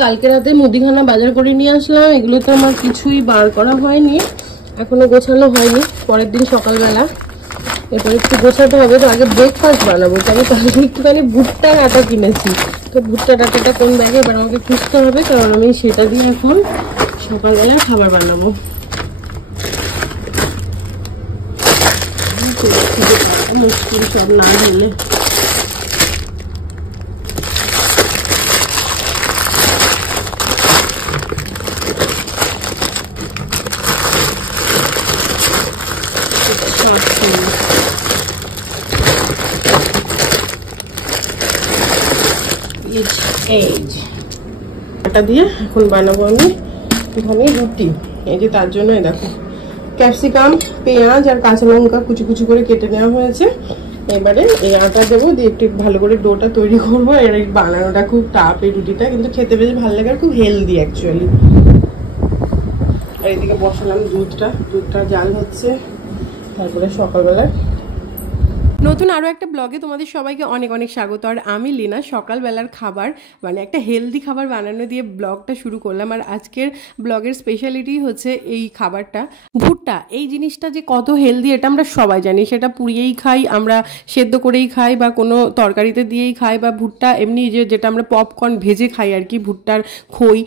কালকে রাতে মুদিখানা বাজার করে নিয়ে আসলাম, এগুলো তো আমার কিছুই বার করা হয়নি, এখনো গোছানো হয়নি, পরের দিন সকালবেলা এরপর একটু গোছাতে হবে। তো আগে ব্রেকফাস্ট বানাবো, তো আমি তাহলে একটুখানি ভুট্টার আটা কিনেছি, তো ভুট্টার আটাটা কোন ব্যাগে এবার আমাকে খুঁজতে হবে, কারণ আমি সেটা দিয়ে এখন সকালবেলা খাবার বানাবো। মুশকিল সব না হলে আটা দিয়ে এখন বানাবো আমি এখানে রুটি। এই যে তার জন্য দেখো ক্যাপসিকাম, পেঁয়াজ আর কাঁচা লঙ্কা কুচি কুচি করে কেটে নেওয়া হয়েছে। এবারে এই আটা দেবো, দিয়ে একটু ভালো করে ডোটা তৈরি করবো। এর বানানোটা খুব টাফ এই রুটিটা, কিন্তু খেতে বেশ ভালো লাগে আর খুব হেলদি অ্যাকচুয়ালি। আর এদিকে বসালাম দুধটা জাল হচ্ছে, তারপরে সকালবেলা নতুন আরও একটা ব্লগে তোমাদের সবাইকে অনেক অনেক স্বাগত। আর আমি লীনা সকালবেলার খাবার মানে একটা হেলদি খাবার বানানো দিয়ে ব্লগটা শুরু করলাম। আর আজকের ব্লগের স্পেশালিটি হচ্ছে এই খাবারটা ভুট্টা। এই জিনিসটা যে কত হেলদি এটা আমরা সবাই জানি, সেটা পুড়িয়েই খাই, আমরা সেদ্ধ করেই খাই, বা কোনো তরকারিতে দিয়েই খাই, বা ভুট্টা এমনি যেটা আমরা পপকর্ন ভেজে খাই আর কি, ভুট্টার খই।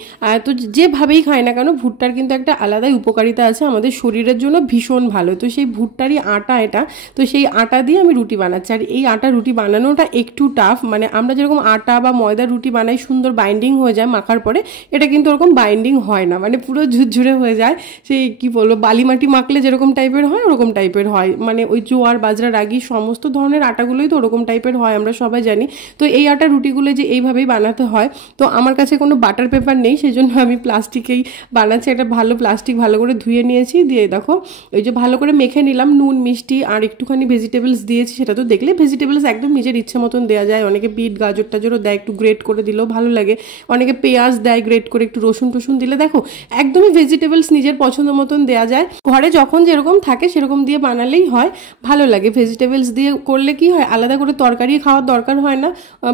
তো যেভাবেই খাই না কেন ভুট্টার কিন্তু একটা আলাদাই উপকারিতা আছে, আমাদের শরীরের জন্য ভীষণ ভালো। তো সেই ভুট্টারই আটা এটা, তো সেই আটা দিয়ে আমি রুটি বানাচ্ছি। আর এই আটা রুটি বানানোটা একটু টাফ, মানে আমরা যেরকম আটা বা ময়দার রুটি বানাই সুন্দর বাইন্ডিং হয়ে যায় মাখার পরে, এটা কিন্তু ওরকম বাইন্ডিং হয় না, মানে পুরো ঝুরঝুরে হয়ে যায়। সেই কি বলবো, বালি মাটি মাখলে যেরকম টাইপের হয় ওরকম টাইপের হয়, মানে ওই জোয়ার বাজরা রাগি সমস্ত ধরনের আটাগুলোই তো ওরকম টাইপের হয়, আমরা সবাই জানি। তো এই আটা রুটিগুলো যে এইভাবেই বানাতে হয়, তো আমার কাছে কোনো বাটার পেপার নেই, সেই জন্য আমি প্লাস্টিকেই বানাচ্ছি। একটা ভালো প্লাস্টিক ভালো করে ধুয়ে নিয়েছি, দিয়ে দেখো ওই যে ভালো করে মেখে নিলাম, নুন মিষ্টি আর একটুখানি ভেজিটেবলস দিয়েছি। সেটা তো দেখলে ভেজিটেবলস একদম নিজের ইচ্ছে মতন দেওয়া যায়, অনেকে বিট গাজর টাজরও দেয়, একটু গ্রেট করে দিলেও ভালো লাগে, অনেকে পেঁয়াজ দেয় গ্রেট করে, একটু রসুন টসুন দিলে দেখো একদমই ভেজিটেবলস নিজের পছন্দ মতন দেওয়া যায়। ঘরে যখন যেরকম থাকে সেরকম দিয়ে বানালেই হয়, ভালো লাগে। ভেজিটেবলস দিয়ে করলে কি হয়, আলাদা করে তরকারি খাওয়ার দরকার হয় না,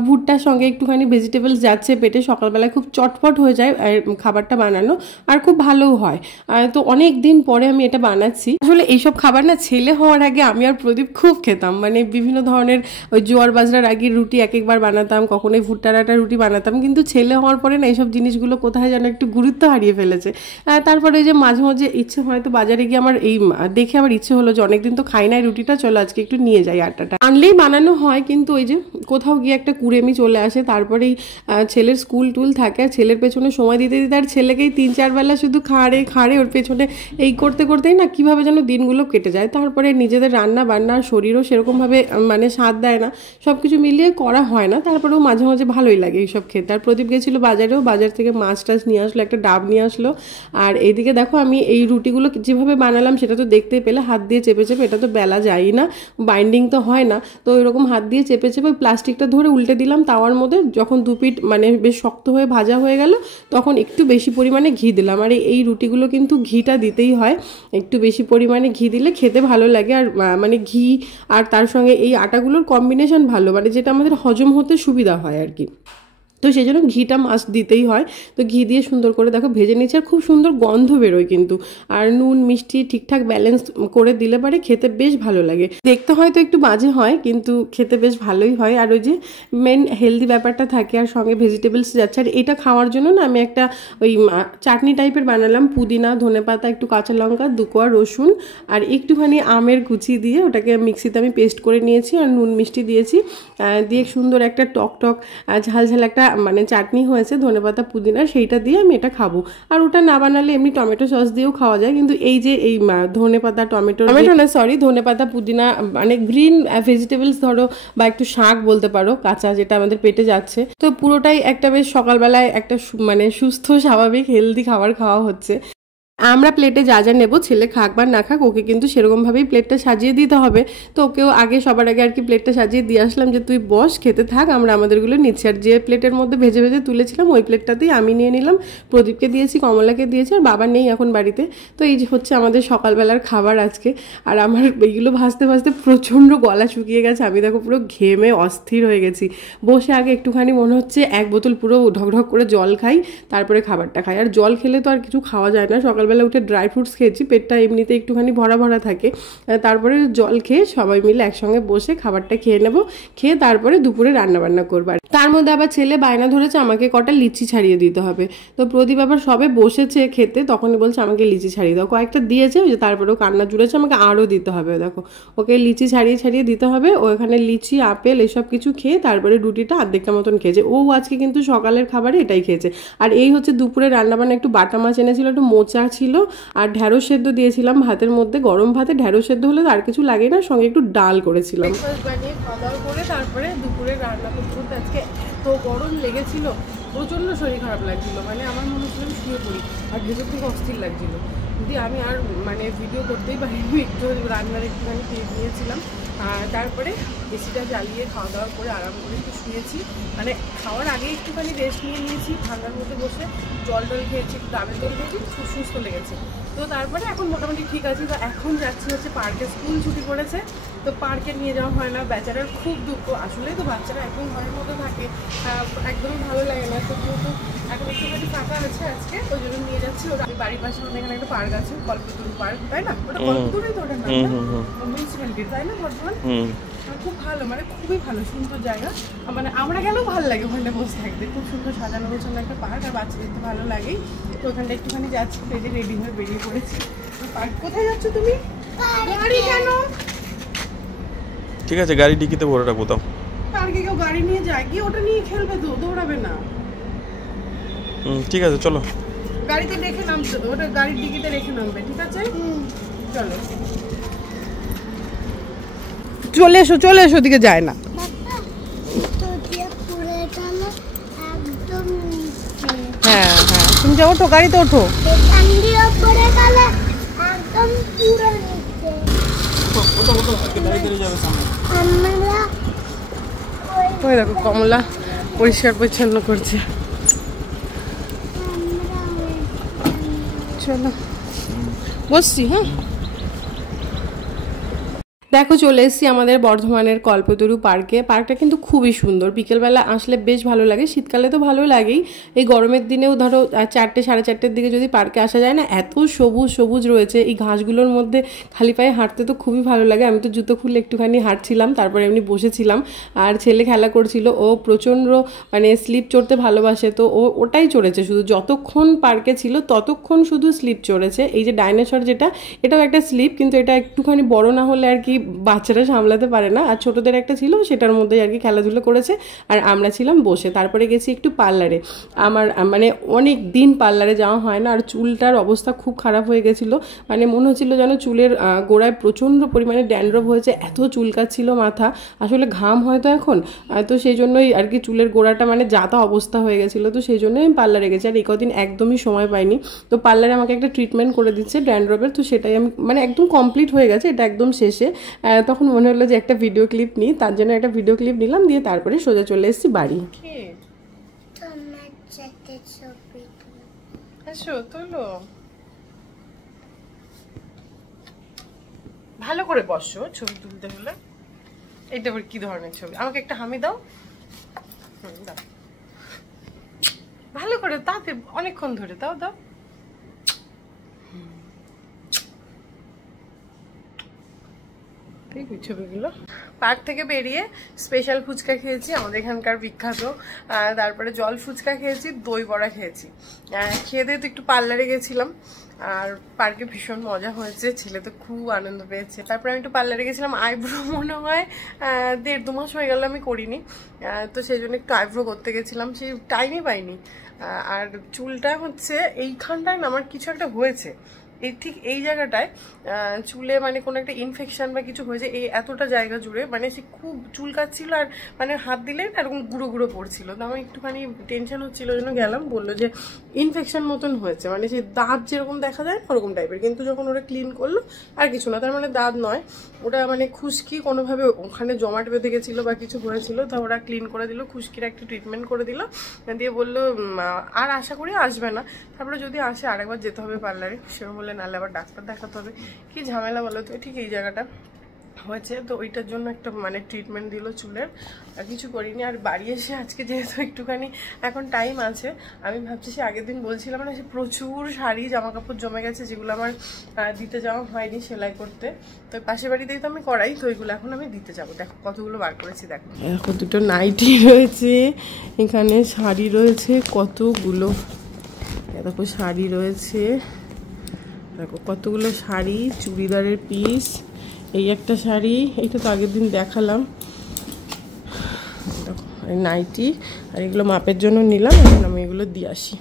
ভুট্টার সঙ্গে একটুখানি ভেজিটেবলস যাচ্ছে পেটে, সকালবেলায় খুব চটপট হয়ে যায় খাবারটা বানানো, আর খুব ভালোও হয়। তো অনেক দিন পরে আমি এটা বানাচ্ছি। আসলে এইসব খাবার না ছেলে হওয়ার আগে আমি আর প্রদীপ খুব খেতাম, মানে বিভিন্ন ধরনের ওই জোয়ার বাজরা রাগির রুটি এক একবার বানাতাম, কখনোই ভুট্টার আটার রুটি বানাতাম, কিন্তু ছেলে হওয়ার পরে না এইসব জিনিসগুলো কোথায় যেন একটু গুরুত্ব হারিয়ে ফেলেছে। তারপরে ওই যে মাঝে মাঝে ইচ্ছে হয়, তো বাজারে গিয়ে আমার এই দেখে আবার ইচ্ছে হলো যে অনেকদিন তো খাই না এই রুটিটা, চলো আজকে একটু নিয়ে যাই। আটাটা আনলেই বানানো হয়, কিন্তু ওই যে কোথাও গিয়ে একটা কুড়েমি চলে আসে, তারপরেই ছেলের স্কুল টুল থাকে, আর ছেলের পেছনে সময় দিতে দিতে আর ছেলেকেই 3-4 বেলা শুধু খাড়ে ওর পেছনে এই করতে করতেই না কিভাবে যেন দিনগুলো কেটে যায়। তারপরে নিজেদের রান্না বান্নার শরীরও সেরকমভাবে মানে স্বাদ দেয় না, সব কিছু মিলিয়ে করা হয় না। তারপরেও মাঝে মাঝে ভালোই লাগে এইসব খেতে। আর প্রদীপ গেছিলো বাজারেও, বাজার থেকে মাছ টাছ নিয়ে আসলো, একটা ডাব নিয়ে আসলো। আর এইদিকে দেখো আমি এই রুটিগুলো যেভাবে বানালাম সেটা তো দেখতেই পেলে, হাত দিয়ে চেপে চেপে, এটা তো বেলা যায় না, বাইন্ডিং তো হয় না, তো ওইরকম হাত দিয়ে চেপে চেপে প্লাস্টিকটা ধরে উল্টে দিলাম তাওয়ার মধ্যে। যখন দুপিট মানে বেশ শক্ত হয়ে ভাজা হয়ে গেল, তখন একটু বেশি পরিমাণে ঘি দিলাম। আর এই রুটিগুলো কিন্তু ঘিটা দিতেই হয়, একটু বেশি পরিমাণে ঘি দিলে খেতে ভালো লাগে। আর মানে ঘি আর তার সঙ্গে এই আটাগুলোর কম্বিনেশন ভালো, মানে যেটা আমাদের হজম হতে সুবিধা হয় আর কি, তো সেই জন্য ঘিটা মাস্ট দিতেই হয়। তো ঘি দিয়ে সুন্দর করে দেখো ভেজে নিচ্ছে, আর খুব সুন্দর গন্ধ বেরোয় কিন্তু, আর নুন মিষ্টি ঠিকঠাক ব্যালেন্স করে দিলে পারে খেতে বেশ ভালো লাগে। দেখতে হয়তো একটু বাজে হয়, কিন্তু খেতে বেশ ভালোই হয়। আর ওই যে মেন হেলদি ব্যাপারটা থাকে, আর সঙ্গে ভেজিটেবলস যাচ্ছে। আর এটা খাওয়ার জন্য না আমি একটা ওই চাটনি টাইপের বানালাম, পুদিনা, ধনেপাতা, একটু কাঁচা লঙ্কা, 2 কোয়া রসুন আর একটুখানি আমের কুচি দিয়ে ওটাকে মিক্সিতে আমি পেস্ট করে নিয়েছি, আর নুন মিষ্টি দিয়েছি, দিয়ে সুন্দর একটা টক ঝাল ঝাল একটা মানে চাটনি হয়েছে ধনেপাতা পুদিনা, সেইটা দিয়ে আমি এটা খাবো। আর ওটা না বানালে এমনি টমেটো সস দিয়েও খাওয়া যায়, কিন্তু এই যে এই ধনেপাতা ধনেপাতা পুদিনা মানে গ্রিন ভেজিটেবলস ধরো, বা একটু শাক বলতে পারো কাঁচা, যেটা আমাদের পেটে যাচ্ছে, তো পুরোটাই একটা বেশ সকালবেলায় একটা মানে সুস্থ স্বাভাবিক হেলদি খাবার খাওয়া হচ্ছে। আমরা প্লেটে যা যা নেবো, ছেলে খাক বা না খাক, ওকে কিন্তু সেরকমভাবেই প্লেটটা সাজিয়ে দিতে হবে। তো ওকেও আগে সবার আগে আর কি প্লেটটা সাজিয়ে দিয়ে আসলাম যে তুই বস, খেতে থাক, আমরা আমাদেরগুলো নিচ্ছি। আর যে প্লেটের মধ্যে ভেজে ভেজে তুলেছিলাম ওই প্লেটটাতেই আমি নিয়ে নিলাম, প্রদীপকে দিয়েছি, কমলাকে দিয়েছি, আর বাবা নেই এখন বাড়িতে। তো এই যে হচ্ছে আমাদের সকালবেলার খাবার আজকে। আর আমার এইগুলো ভাজতে ভাজতে প্রচণ্ড গলা শুকিয়ে গেছে, আমি দেখো পুরো ঘেমে অস্থির হয়ে গেছি। বসে আগে একটুখানি মনে হচ্ছে 1 বোতল পুরো ঢকঢক করে জল খাই, তারপরে খাবারটা খাই। আর জল খেলে তো আর কিছু খাওয়া যায় না। সকালবেলা উঠে ড্রাই ফ্রুটস খেয়েছি, পেটটা এমনিতে একটুখানি ভরা ভরা থাকে। তারপরে জল খেয়ে সবাই মিলে একসঙ্গে বসে খাবারটা খেয়ে নেবো, খেয়ে তারপরে দুপুরে রান্নাবান্না করবো। তার মধ্যে আবার ছেলে বায়না ধরেছে আমাকে কটা লিচি ছাড়িয়ে দিতে হবে। তো প্রদীপ আবার সবে বসেছে খেতে, তখনই বলছে আমাকে লিচি ছাড়িয়ে দাও। কয়েকটা দিয়েছে, ওই যে তারপরেও কান্না জুড়েছে, আমাকে আরও দিতে হবে। দেখো ওকে লিচি ছাড়িয়ে ছাড়িয়ে দিতে হবে। ও এখানে লিচি, আপেল এসব কিছু খেয়ে তারপরে রুটিটা অর্ধেকটা মতন খেয়েছে। ও আজকে কিন্তু সকালের খাবারে এটাই খেয়েছে। আর এই হচ্ছে দুপুরে রান্নাবান্না, একটু বাটা মাছ এনেছিল, একটু মোচা ছিল, আর ঢ্যাঁড়স সেদ্ধ দিয়েছিলাম ভাতের মধ্যে। গরম ভাতে ঢ্যাঁড়স সেদ্ধ হলে আর কিছু লাগে না, সঙ্গে একটু ডাল করেছিলাম। বানিয়ে খাওয়া দাওয়া করে তারপরে দুপুরে রান্না করতে করতে আজকে এত গরম লেগেছিল, প্রচণ্ড শরীর খারাপ লাগছিল। মানে আমার মনে হচ্ছিল আমি শুয়ে পড়ি, আর ভেতর থেকে অস্থির লাগছিল। যদি আমি আর মানে ভিডিও করতেই পারিনি, একটু রান্নার একটুখানি খেয়ে নিয়েছিলাম। তারপরে এসিটা জ্বালিয়ে খাওয়া দাওয়া করে আরাম করে একটু শুয়েছি। মানে খাওয়ার আগে একটুখানি রেস্ট নিয়ে নিয়েছি, ঠান্ডার মধ্যে বসে জল টল খেয়েছি, একটু ডাবের জল খেয়েছি, সুস্থ লেগেছে। তো তারপরে এখন মোটামুটি ঠিক আছে। তো এখন যাচ্ছি হচ্ছে পার্কে, স্কুল ছুটি পড়েছে, তো পার্কে নিয়ে যাওয়া হয় না। বেচারার খুব দুঃখ, আসলেই তো বাচ্চারা একদম ঘরের মধ্যে থাকে, একদমই ভালো লাগে না। তো যেহেতু এখন একটুখানি ফাঁকা আছে আজকে, ওই জন্য নিয়ে যাচ্ছি। ওরা বাড়ির পাশে আমাদের এখানে একটা পার্ক আছে, কল্পতরু পার্ক, তাই না? ওটা কল্পতরুই তো ওটার নাম, মিউনিসিপ্যালিটি, তাই না বর্ধমান? খুব ভালো, মানে খুবই ভালো, সুন্দর জায়গা। মানে আমরা গেলেও ভালো লাগে ওখানে বসে থাকতে, খুব সুন্দর সাজানো গোছানো একটা পার্ক, আর বাচ্চাদের তো ভালো লাগেই। তো ওখানটা একটুখানি যাচ্ছি, রেডি হয়ে বেরিয়ে পড়েছি। পার্ক কোথায় যাচ্ছ তুমি? গাড়ি কেন? ঠিক আছে, গাড়ি ডিকিতে ভরে রাখবো। দাও, পার্কে কেউ গাড়ি নিয়ে যায় কি? ওটা নিয়ে খেলবে তো, দৌড়াবে না। ঠিক আছে চলো, গাড়িতে রেখে নামতে, ওটা গাড়ির ডিকিতে রেখে নামবে, ঠিক আছে? চলো চলে এসো, চলে এসো, ওদিকে যায় না। হ্যাঁ হ্যাঁ, তুমি যাও, ওঠো, গাড়িতে ওঠো। ওই দেখো কমলা পরিষ্কার পরিচ্ছন্ন করছে। চলো বসছি, হ্যাঁ। দেখো চলে এসেছি আমাদের বর্ধমানের কল্পতরু পার্কে। পার্কটা কিন্তু খুবই সুন্দর, বিকেলবেলা আসলে বেশ ভালো লাগে, শীতকালে তো ভালো লাগেই, এই গরমের দিনেও ধরো 4টে সাড়ে 4টের দিকে যদি পার্কে আসা যায় না, এত সবুজ সবুজ রয়েছে এই ঘাসগুলোর মধ্যে, খালি পায়ে হাঁটতে তো খুবই ভালো লাগে। আমি তো জুতো খুলে একটুখানি হাঁটছিলাম, তারপরে এমনি বসেছিলাম, আর ছেলে খেলা করছিল। ও প্রচণ্ড মানে স্লিপ চড়তে ভালোবাসে, তো ওটাই চড়েছে শুধু, যতক্ষণ পার্কে ছিল ততক্ষণ শুধু স্লিপ চড়েছে। এই যে ডাইনোসর যেটা, এটাও একটা স্লিপ, কিন্তু এটা একটুখানি বড় না হলে আর কি বাচ্চারা সামলাতে পারে না। আর ছোটদের একটা ছিল, সেটার মধ্যে আর কি খেলাধুলো করেছে, আর আমরা ছিলাম বসে। তারপরে গেছি একটু পার্লারে, আমার মানে অনেক দিন পার্লারে যাওয়া হয় না, আর চুলটার অবস্থা খুব খারাপ হয়ে গেছিলো। মানে মনে হচ্ছিল যেন চুলের গোড়ায় প্রচণ্ড পরিমাণে ড্যান্ড্রফ হয়েছে, এত চুলকাচ্ছিল মাথা, আসলে ঘাম হয়তো এখন, তো সেই জন্যই আর কি চুলের গোড়াটা মানে যাতা অবস্থা হয়ে গেছিলো। তো সেই জন্যই আমি পার্লারে গেছি, আর এই কদিন একদমই সময় পাইনি। তো পার্লারে আমাকে একটা ট্রিটমেন্ট করে দিচ্ছে ড্যান্ড্রফের, তো সেটাই আমি মানে একদম কমপ্লিট হয়ে গেছে, এটা একদম শেষে। তখন মনে হলো যে একটা ভিডিও ক্লিপ নিই, তার জন্য একটা ভিডিও ক্লিপ নিলাম, দিয়ে তারপরে সোজা চলে এসেছি বাড়ি। ভালো করে বসো, ছবি তুলতে হলে। এইটা আবার কি ধরনের ছবি? আমাকে একটা হামি দাও, দাও ভালো করে, তাতে অনেকক্ষণ ধরে দাও দাও। ছবিগুলো পার্ক থেকে বেরিয়ে স্পেশাল ফুচকা খেয়েছি, আমাদের এখানকার বিখ্যাত। তারপরে জল ফুচকা খেয়েছি, দই বড়া খেয়েছি। খেয়ে দিয়ে তো একটু পার্লারে গেছিলাম, আর পার্কে ভীষণ মজা হয়েছে, ছেলে তো খুব আনন্দ পেয়েছে। তারপরে আমি একটু পার্লারে গেছিলাম, আইব্রো মনে হয় 1.5-2 মাস হয়ে গেল আমি করিনি, তো সেই জন্য একটু আইব্রো করতে গেছিলাম, সেই টাইমই পাইনি। আর চুলটা হচ্ছে এইখানটায় না আমার কিছু একটা হয়েছে, এই ঠিক এই জায়গাটায় চুলে মানে কোনো একটা ইনফেকশন বা কিছু হয়েছে, এই এতটা জায়গা জুড়ে মানে সে খুব চুল কাটছিল আর মানে হাত দিলে এরকম গুঁড়ো গুঁড়ো পড়ছিল। তো আমার একটুখানি টেনশন হচ্ছিল, জন্য গেলাম, বললো যে ইনফেকশন মতন হয়েছে, মানে সেই দাঁত যেরকম দেখা যায় ওরকম টাইপের। কিন্তু যখন ওরা ক্লিন করলো আর কিছু না, তার মানে দাঁত নয়, ওটা মানে খুশকি কোনোভাবে ওখানে জমাট বেঁধে গেছিলো বা কিছু হয়েছিল, তা ওরা ক্লিন করে দিল, খুশকির একটা ট্রিটমেন্ট করে দিল, দিয়ে বললো আর আশা করি আসবে না, তারপরে যদি আসে আরেকবার যেতে হবে পার্লারে। সেরকম বললে নাহলে আবার ডাক্তার দেখাতে হবে, কি ঝামেলা বলো তো। ঠিক এই জায়গাটা হয়েছে, তো ওইটার জন্য একটা মানে ট্রিটমেন্ট দিল চুলের, আর কিছু করিনি। আর বাড়ি এসে আজকে যেহেতু একটুখানি এখন টাইম আছে, আমি ভাবছি সে আগের দিন বলছিলাম না, সে প্রচুর শাড়ি জামা কাপড় জমে গেছে যেগুলো আমার দিতে যাওয়া হয়নি সেলাই করতে, তো পাশের বাড়িতেই তো আমি করাই, তো ওইগুলো এখন আমি দিতে যাবো। দেখো কতগুলো বার করেছি, দেখো এখন দুটো নাইটি রয়েছে, এখানে শাড়ি রয়েছে কতগুলো, দেখো শাড়ি রয়েছে, দেখো কতগুলো শাড়ি, চুড়িদারের পিস, এই একটা শাড়ি, এইটা তো আগের দিন দেখালাম, দেখো নাইটি, আর এগুলো মাপের জন্য নিলাম, এখন আমি এগুলো দিয়ে আসি।